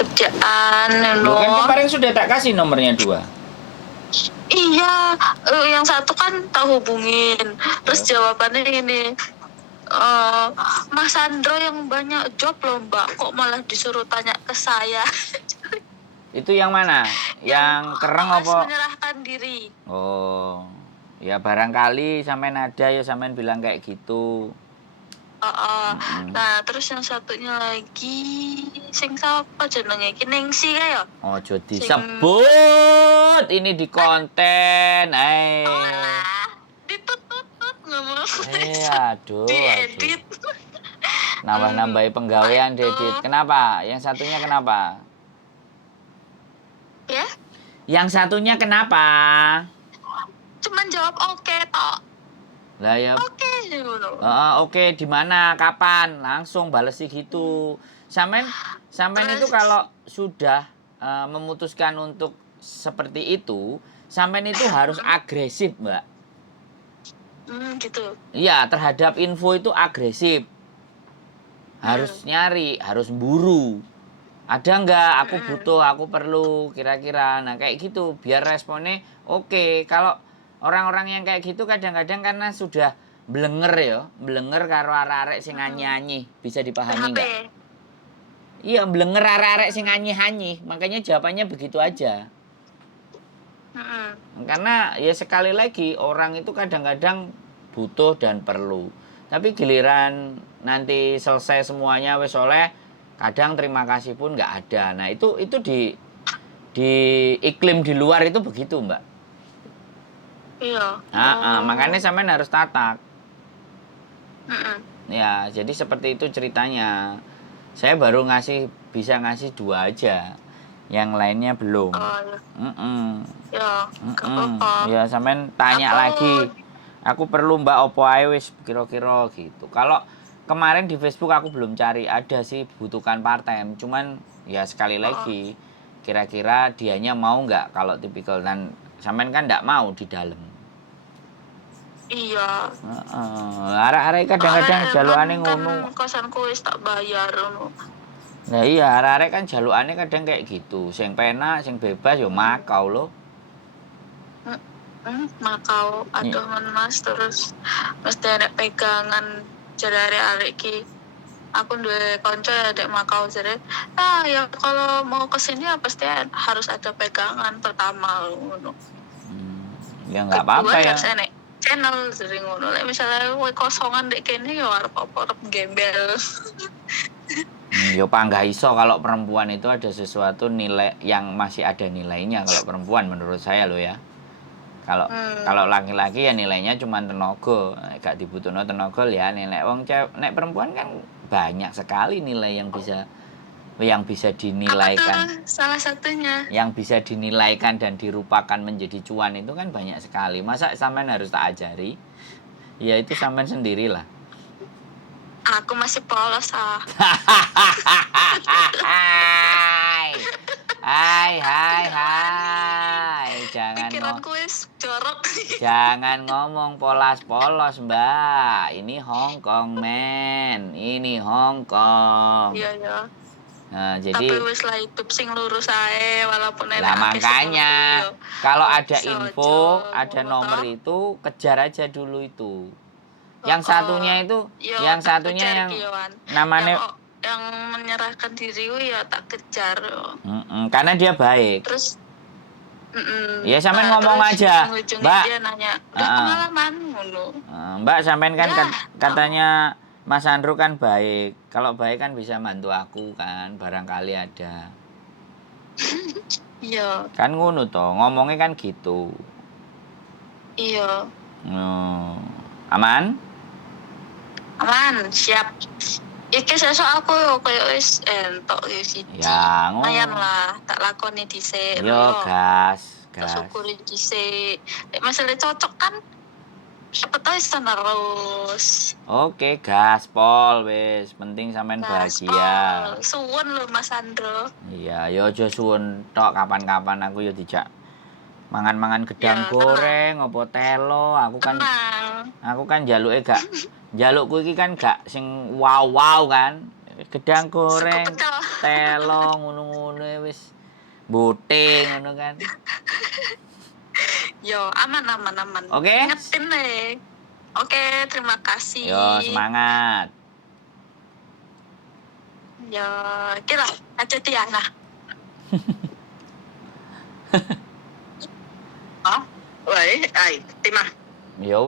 kerjaan, Lo kan no. kemarin sudah tak kasih nomornya 2. Iya, yang satu kan tak hubungin. Terus jawabannya ini, Mas Sandro yang banyak job loh Mbak, kok malah disuruh tanya ke saya. Itu yang mana? Yang kereng OS apa? menyerahkan diri. Oh, ya barangkali sampean ada ya sampean bilang kayak gitu. Nah, terus yang satunya lagi, sing sapa jenenge iki Ningsi kae ya? Ojo disebut ini di konten. Oh alah, ditutut ngomong. Aduh. Diedit. Nambah-nambahi penggawean Dedit. Kenapa? Yang satunya kenapa? Ya? Yang satunya kenapa? Cuman jawab oke tok. Lah ya. Oke sih ngono. Oke, di mana? Kapan? Langsung bales sih gitu. Sampean itu kalau sudah memutuskan untuk seperti itu, sampean itu harus agresif, Mbak. Gitu. Iya, terhadap info itu agresif. Harus nyari, harus buru. Ada nggak? Aku butuh, aku perlu, kira-kira. Nah, kayak gitu. Biar responnya oke. Kalau orang-orang yang kayak gitu kadang-kadang karena sudah blenger ya. Blenger karo arek-arek sing nyanyi. Bisa dipahami nggak? Iya, blenger arek-arek sing nyanyi. Makanya jawabannya begitu aja. Karena ya sekali lagi orang itu kadang-kadang butuh dan perlu. Tapi giliran nanti selesai semuanya wes oleh, kadang terima kasih pun nggak ada. Nah itu di iklim di luar itu begitu Mbak. Iya. Makanya sampean harus tatak. Ya jadi seperti itu ceritanya. Saya baru bisa ngasih 2 aja. Yang lainnya belum. Ya, gak apa-apa. Ya sampean tanya lagi. Aku perlu Mbak opo ae wis kira-kira gitu. Kalau kemarin di Facebook aku belum cari, ada sih butuhkan part time. Cuman ya sekali lagi kira-kira dianya mau nggak kalau tipikal, dan sampean kan nggak mau di dalam. Iya. Arek-arek kadang-kadang jalukane ngono. Kan kosanku wis tak bayar ngono. Nah iya, arek-arek kan jalukane kadang kayak gitu. Sing penak, sing bebas yo makau lho. Makau aduh Mas, terus mesti ada pegangan jare arek iki. Aku duwe konco ya dek Makau jadi ya kalau mau kesini ya pasti harus ada pegangan pertama ngono. Ya nggak apa-apa ya. Harus enek channel sering ngono. Lek misalnya kowe kosongan dek kene ya arep apa gembel. Yo panggah iso kalau perempuan itu ada sesuatu nilai yang masih ada nilainya kalau perempuan menurut saya loh ya. Kalau laki-laki ya nilainya cuma tenaga, gak dibutuhno tenaga ya. Nek wong cewek, nek perempuan kan banyak sekali nilai yang bisa dinilaikan. Apa tuh salah satunya? Yang bisa dinilaikan dan dirupakan menjadi cuan itu kan banyak sekali. Masa sampean harus tak ajari? Ya itu sampean sendirilah. Aku masih polos Hai. Jangan pikiranku wis jorok. Jangan ngomong polos-polos, Mbak. Ini Hongkong, men. Ini Hongkong. Iya. Nah, jadi tapi wis lah hidup sing lurus ae walaupun enak. Makanya kalau ada info, ada nomor itu kejar aja dulu itu. Yang satunya itu, yang namanya yang menyerahkan diri ya tak kejar. Karena dia baik. Terus ya sampean ngomong aja, Mbak. Dia nanya, udah pengalaman ngono. Mbak sampean kan katanya Mas Andrew kan baik. Kalau baik kan bisa bantu aku kan, barangkali ada. Iya. Kan ngono toh, ngomongnya kan gitu. Iya. Aman? Aman, siap. Iki sesuk aku yo koyo wis entok yo siji. Ya, lumayan lah, tak lakoni dhisik. Yo, gas. Syukuri dhisik. Nek masalah cocok kan siapa tahu terus. Oke, gaspol wis. Penting sampean bahagia. Suwun lho Mas Andro. Iya, yo aja suwun tok, kapan-kapan aku yo dijak mangan-mangan gedang goreng opo telo. Aku kan jaluke gak jalukku iki kan gak sing wow kan. Gedang goreng, Suka pecel. telong, ngono-ngono wis bote ngono kan. Yo, aman aman aman. Oke? Ingetin nih. Oke, terima kasih. Yo semangat. Yo, kira aja Tiana. Oh, woi, ai, timah. Yo